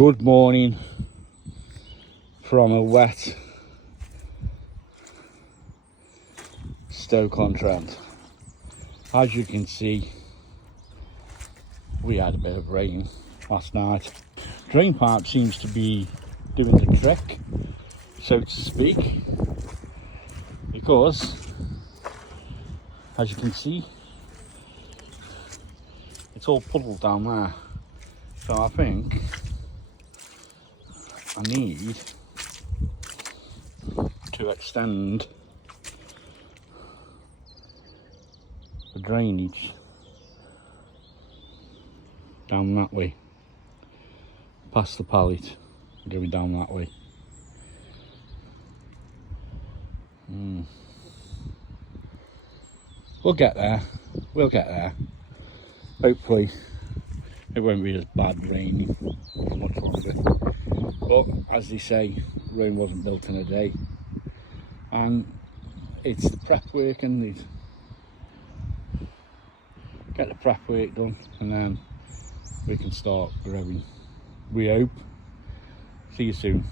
Good morning from a wet Stoke-on-Trent. As you can see, we had a bit of rain last night. Drain pipe seems to be doing the trick, so to speak, because as you can see, it's all puddled down there. So I think I need to extend the drainage down that way, past the pallet, going down that way. We'll get there, hopefully it won't be as bad raining for much longer, but as they say, Rome wasn't built in a day, and it's the prep work, and get the prep work done, and then we can start growing. We hope. See you soon.